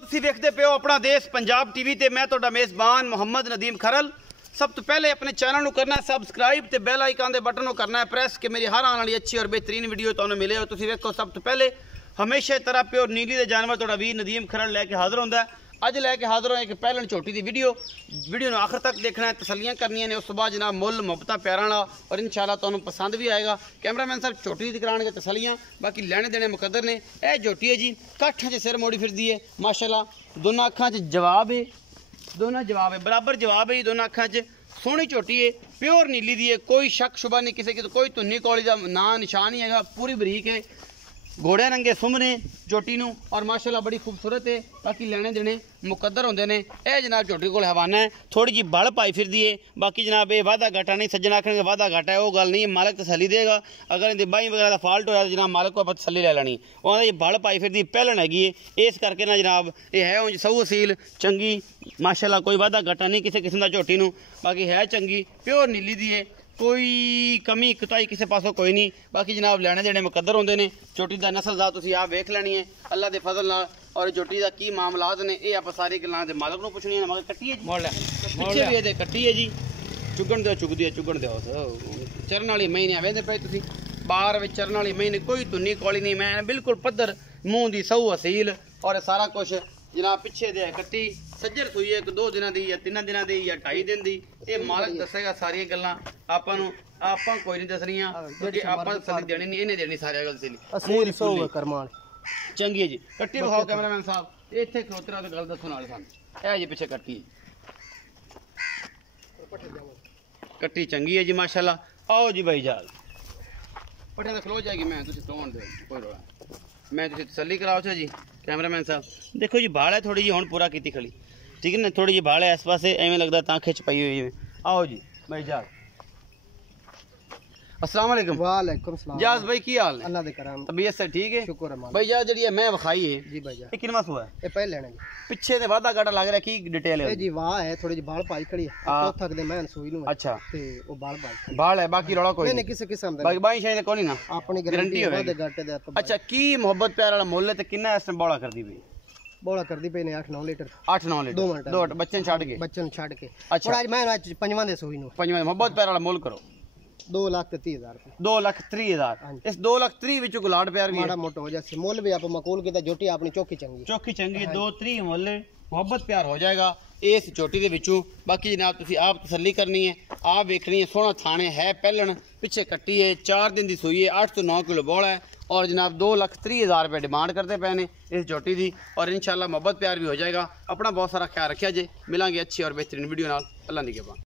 ਤੁਸੀਂ ਵੇਖਦੇ ਪਿਓ ਆਪਣਾ ਦੇਸ਼ ਪੰਜਾਬ ਟੀਵੀ ਤੇ ਮੈਂ ਤੁਹਾਡਾ ਮੇਜ਼ਬਾਨ ਮੁਹੰਮਦ ਨਦੀਮ ਖਰਲ। सब तो पहले अपने चैनल को करना है सबसक्राइब तो बैल आइकन के बटन को करना है प्रेस कि मेरी हर आने वाली अच्छी और बेहतरीन वीडियो तुम्हें मिले। और तुम वेखो सब तो पहले हमेशा तरह प्योर नीली के जानवर थोड़ा वीर नदीम खरल लैके हाजिर होंगे। अज लैके हाजिर हो एक पहलन झोटी की वीडियो आखिर तक देखना है, तसलियां करनियां ने, उस तो बाद जनाब मुल मुहब्बत प्यारा वाला और इंशाल्लाह तुहानू पसंद भी आएगा। कैमरामैन साहब झोटी दी कराने तसलियां बाकी लेने देने मुकद्दर ने। यह झोटी है जी काठा च सिर मोड़ी फिरदी है माशाल्लाह, दोनों अखां च जवाब है, दोनों जवाब है, बराबर जवाब है। दोनों अखां च सोहनी झोटी है, प्योर नीली दी है, कोई शक शुबा नहीं किसी की, तो कोई धुन्नी कौली का ना निशान नहीं है, पूरी बरीक है, घोड़े रंगे सुमने झोटी नूं और माशाल्लाह बड़ी खूबसूरत है। बाकी लेने देने मुकद्दर होंदे ने। यह जनाब झोटी कोल हवाना है, थोड़ी जी बल पाई फिरदी है। बाकी जनाब ये वाधा घाटा नहीं, सज्जन आखने वाधा घाटा है वो गल नहीं, मालक तसली देगा। अगर इनकी बाई वगैरह का फॉल्ट होया तो जनाब मालक को आप तसली लै लैनी। उन्होंने बल पाई फिरदी पहलन हैगी है, इस करके ना जनाब ये है उंज सऊ असील चंगी माशाल्लाह, कोई वाधा घाटा नहीं किसी किस्म का झोटी नूं। बाकी है चंगी प्योर नीली दी है, कोई कमी कताई किसी पासों कोई नहीं। बाकी जनाब लेने देने मुकद्दर होंदे ने। झोटी का नस्ल दा तुसीं आप वेख लैनी है अल्लाह के फजल नाल। और झोटी का की मामलात ने ये आप सारी गल्लां दे मालक नूं पुछणियां ने। मगर कट्टी है जी पिछे भी ये कट्टी है जी, चुगण दो चुगदी है, चुगण दो चरण वाली महीने वेंदे पे तुसीं बाहर विच चरण वाली महीने कोई धुन्नी कौली नहीं, मैं बिल्कुल पद्धर मूँह दी सऊ असील और सारा कुछ जनाब पिछे दे कट्टी सज्जर सुई है, 2 दिनों की या 3 दिनों की या 2.5 दिन की। ये मालक दसेगा सारिया गल्लां, आपां नूं आपां कोई नहीं दसनियां क्योंकि आपां तसल्ली देनी नहीं, इन्हें देनी सारी गल तसल्ली चंगी है जी। कट्टी विखाओ कैमरामैन साहब, इत्थे खलोतरा तो गल दसो नाल सानूं। ए जी पिछे कट्टी कट्टी चंगी है जी माशाल्लाह। आओ जी भाई जाल पट्ठे तो खलो जाएगी, मैं तुसीं तोड़ दो कोई रोला, मैं तुसीं तसल्ली कराओ अच्छा जी। कैमरामैन साहब देखो जी भाड़ है थोड़ी जी हुण पूरा कीती खड़ी, ठीक है ना, थोड़ी जी भाड़ है इस पासे एवें लगदा तां खिच पई हुई है। आओ जी भाई जाल। अस्सलाम वालेकुम। वालेकुम सलाम। जाज भाई की हाल है? अल्लाह दे करम, तबीयत से ठीक है? शुक्र है मालिक। भाई जाज जड़ी मैं विखाई है जी भाई जान, ये किनवा सुआ है? ये पहले लेने जी पिछे ते वादा घाटा लग रहा की डिटेल है? ये जी वाह है, थोड़ी जी बाल पाई खड़ी है, चौथा कदे मैं सोई नु अच्छा ते ओ बाल पाई बाल है, बाकी रोड़ा कोई नहीं किसी किस्म दा बाकी बाई शायद कोई ना अपनी गारंटी गारंटी होवे वादे घाटे दे। अच्छा की मोहब्बत प्यार वाला मुੱਲ ते किन्ना इस टाइम बौला करदी पई? बोला करदी पे ने 8-9 लीटर 8-9 लीटर 2 मिनट 2 बच्चे छड़ के बच्चन छड़ के। अच्छा और आज मैं आज पंजवां दे सोई नु पंजवां मोहब्बत प्यार वाला मुੱਲ करो 2,30,000 रुपए। 2,30,000 इस 2,30,000 विचों गुलाड़ प्यार भी माड़ा मोटा हो जासे मुੱਲ भी आप मकूल कीता, झोटी अपनी चौकी चंगी चौकी चंगी 2,30,000 मुੱਲ मोहब्बत प्यार हो जाएगा इस झोटी के विचों। बाकी जनाब तुसीं आप तसल्ली करनी है, आप देखनी है, सोहना थाने है, पहलन पिछे कट्टी है, 4 दिन की सूई है, 8 तो 9 किलो बौला है और जनाब 2,30,000 रुपये डिमांड करते पे ने इस झोटी की। और इंशाल्लाह मोहब्बत प्यार भी हो जाएगा। अपना बहुत सारा ख्याल रखिया जे, मिलांगे अच्छी और बेहतरीन वीडियो नाल। अल्लाह निगहबान।